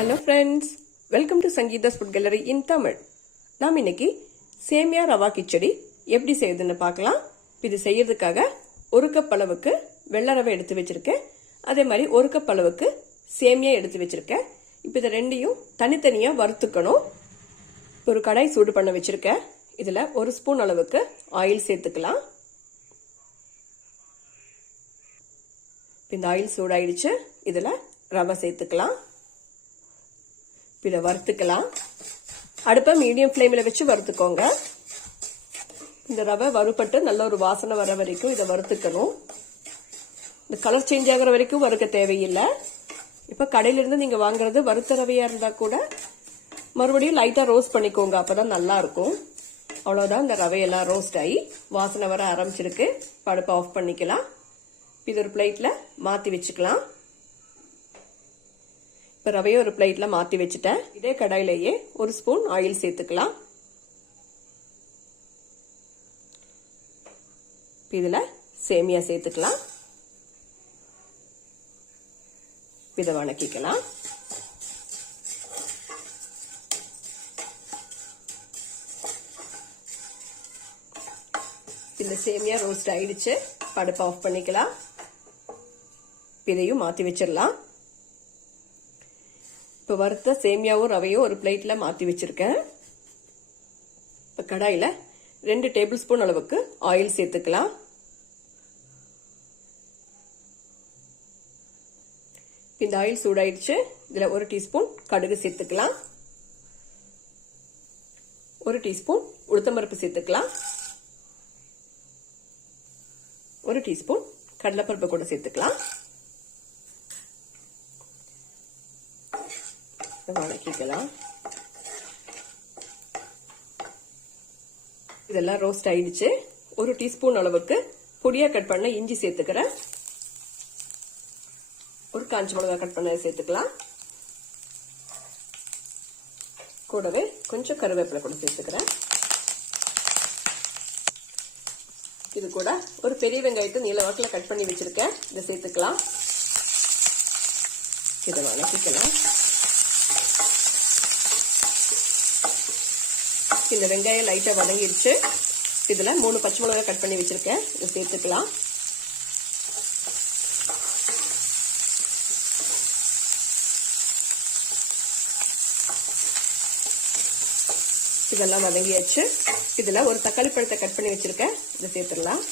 Hello friends welcome to Sangeetha's food gallery in Tamil நாம் இன்னைக்கு சேமியா ரவா கிச்சடி எப்படி செய்யுதுன்னு பார்க்கலாம். இது செய்யறதுக்காக ஒரு கப் அளவுக்கு வெள்ளை ரவை எடுத்து வச்சிருக்கேன். அதே மாதிரி ஒரு கப் அளவுக்கு சேமியா எடுத்து வச்சிருக்கேன். இப்போ இதை ரெண்டையும் தனித்தனியாக வறுத்துக்கணும். ஒரு கடாய் சூடு பண்ண வச்சிருக்கேன். இதில் ஒரு ஸ்பூன் அளவுக்கு ஆயில் சேர்த்துக்கலாம். இந்த ஆயில் சூடாயிடுச்சு. இதில் ரவை சேர்த்துக்கலாம். இதை வறுத்துக்கலாம். அடுப்பை மீடியம் ஃப்ளேமில் வச்சு வறுத்துக்கோங்க. இந்த ரவை வறுப்பட்டு நல்ல ஒரு வாசனை வர வரைக்கும் இதை வறுத்துக்கணும். இந்த கலர் சேஞ்ச் ஆகிற வரைக்கும் வறுக்க தேவையில்லை. இப்போ கடையிலிருந்து நீங்கள் வாங்குறது வறுத்த ரவையாக இருந்தால் கூட மறுபடியும் லைட்டாக ரோஸ்ட் பண்ணிக்கோங்க அப்போ தான் நல்லாயிருக்கும் அவ்வளோதான் இந்த ரவையெல்லாம் ரோஸ்ட் ஆகி வாசனை வர ஆரம்பிச்சிருக்கு. அடுப்பை ஆஃப் பண்ணிக்கலாம். இது ஒரு பிளேட்டில் மாற்றி வச்சுக்கலாம். இப்போ ரவையை ஒரு பிளேட்டில் மாற்றி வச்சுட்டேன். இதே கடாயிலேயே ஒரு ஸ்பூன் ஆயில் சேர்த்துக்கலாம். இதில் சேமியா சேர்த்துக்கலாம். இதை வணக்கிக்கலாம். இந்த சேமியா ரோஸ்ட் ஆயிடுச்சு. படுப்பை ஆஃப் பண்ணிக்கலாம். இதையும் மாற்றி வச்சிடலாம். இப்போ வறுத்த சேமியாவும் ரவையும் ஒரு பிளேட்டில் மாற்றி வச்சுருக்கேன். இப்போ கடாயில் ரெண்டு டேபிள் ஸ்பூன் அளவுக்கு ஆயில் சேர்த்துக்கலாம். இந்த ஆயில் சூடாயிடுச்சு. இதில் ஒரு டீஸ்பூன் கடுகு சேர்த்துக்கலாம். ஒரு டீஸ்பூன் உளுத்தம்பருப்பு சேர்த்துக்கலாம். ஒரு டீஸ்பூன் கடலைப்பருப்பு கூட சேர்த்துக்கலாம். வதக்கிக்கலாம் இதெல்லாம் ரோஸ்ட் ஆயிடுச்சு. ஒரு டீஸ்பூன் அளவுக்கு பொடியா கட் பண்ண இஞ்சி சேர்த்துக்கிறேன். ஒரு காஞ்சி மிளகா கட் பண்ண சேர்த்துக்கலாம். கூடவே கொஞ்சம் கருவேப்பிலை கூட சேர்த்துக்கிறேன். இது கூட ஒரு பெரிய வெங்காயத்தை நீல வாக்கில் கட் பண்ணி வச்சிருக்கேன். இதை சேர்த்துக்கலாம். இதை வணக்கிக்கலாம் இந்த வெங்காயம் லைட்டாக வதங்கிடுச்சு இதில் மூணு பச்சை மிளகாய் கட் பண்ணி வச்சுருக்கேன். இதை சேர்த்துக்கலாம். இதெல்லாம் வதங்கியாச்சு. இதில் ஒரு தக்காளி பழத்தை கட் பண்ணி வச்சுருக்கேன். இதை சேர்த்துடலாம்.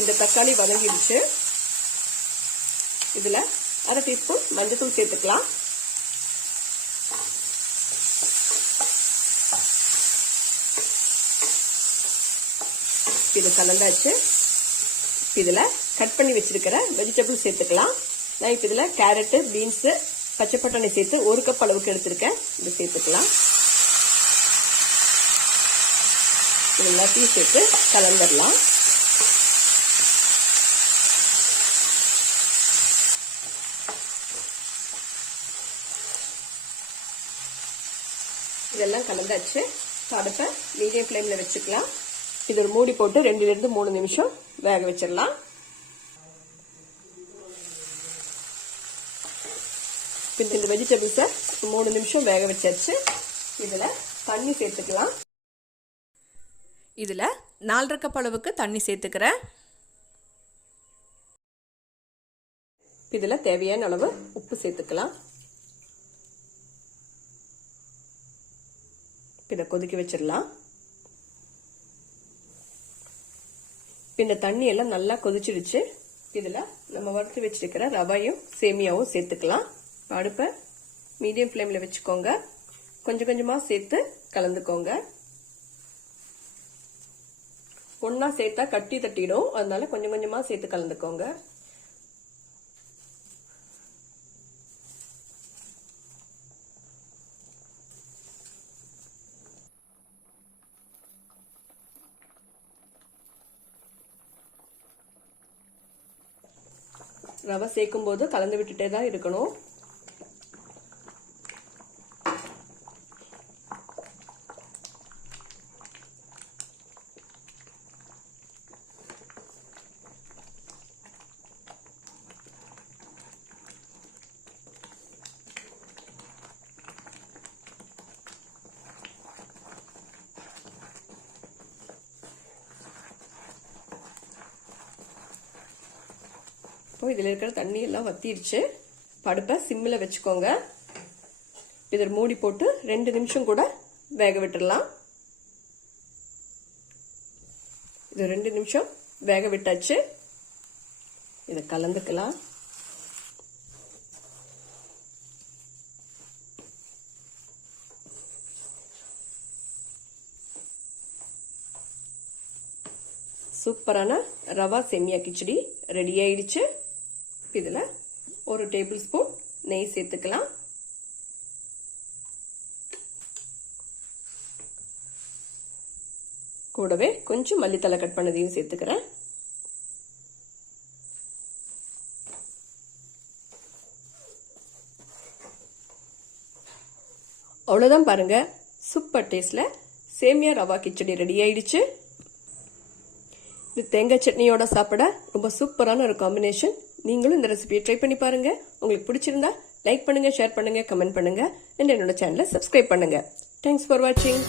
இந்த தக்காளி வதங்கிடுச்சு இதில் அரை டீஸ்பூன் மஞ்சத்தூள் சேர்த்துக்கலாம். இது கலந்தாச்சு. இதில் கட் பண்ணி வச்சிருக்கிற வெஜிடபிள் சேர்த்துக்கலாம். நான் இப்போ இதில் கேரட்டு பீன்ஸு பச்சை பட்டாணி சேர்த்து ஒரு கப் அளவுக்கு எடுத்திருக்கேன். இது சேர்த்துக்கலாம். இது எல்லாத்தையும் சேர்த்து கலந்துடலாம் இதெல்லாம் கலந்தாச்சு. அடுப்பை மீடியம் ஃப்ளேமில் வச்சுக்கலாம். இது ஒரு மூடி போட்டு ரெண்டுலேருந்து மூணு நிமிஷம் வேக வச்சிடலாம். இந்த வெஜிடபிள்ஸை மூணு நிமிஷம் வேக வச்சாச்சு. இதில் தண்ணி சேர்த்துக்கலாம். இதில் நாலரை கப் அளவுக்கு தண்ணி சேர்த்துக்கிறேன். இதில் தேவையான அளவு உப்பு சேர்த்துக்கலாம். இதை கொதிக்க வச்சிடலாம். இந்த தண்ணி எல்லாம் நல்லா கொதிச்சிடுச்சு. இதில் நம்ம வறுத்து வச்சிருக்கிற ரவையும் சேமியாவும் சேர்த்துக்கலாம். அடுப்பை மீடியம் ஃப்ளேமில் வச்சுக்கோங்க. கொஞ்சம் கொஞ்சமாக சேர்த்து கலந்துக்கோங்க. ஒன்றா சேர்த்தா கட்டி தட்டிடும். அதனால கொஞ்சம் கொஞ்சமாக சேர்த்து கலந்துக்கோங்க. ரவை சேர்க்கும் போது கலந்து விட்டுட்டே தான் இருக்கணும். இப்போ இதில் இருக்கிற தண்ணி எல்லாம் வத்திடுச்சு. படுப்பை சிம்மில் வச்சுக்கோங்க. இதில் மூடி போட்டு ரெண்டு நிமிஷம் கூட வேக விட்டுடலாம். இது ரெண்டு நிமிஷம் வேக விட்டாச்சு. இதை கலந்துக்கலாம். சூப்பரான ரவா செமியா கிச்சடி ரெடி ஆயிடுச்சு. இதில் ஒரு டேபிள் ஸ்பூன் நெய் சேர்த்துக்கலாம். கூடவே கொஞ்சம் மல்லித்தலை கட் பண்ணதையும் சேர்த்துக்கிறேன். அவ்வளோதான் பாருங்க. சூப்பர் டேஸ்டில் சேமியா ரவா கிச்சடி ரெடி ஆயிடுச்சு. இது தேங்காய் சட்னியோட சாப்பிட ரொம்ப சூப்பரான ஒரு காம்பினேஷன் நீங்களும் இந்த ரெசிபியை ட்ரை பண்ணி பாருங்க. உங்களுக்கு பிடிச்சிருந்தா லைக் பண்ணுங்க ஷேர் பண்ணுங்க கமெண்ட் பண்ணுங்க. and என்னோட சேனலை சப்ஸ்கிரைப் பண்ணுங்க. தேங்க்ஸ் ஃபார் வாட்சிங்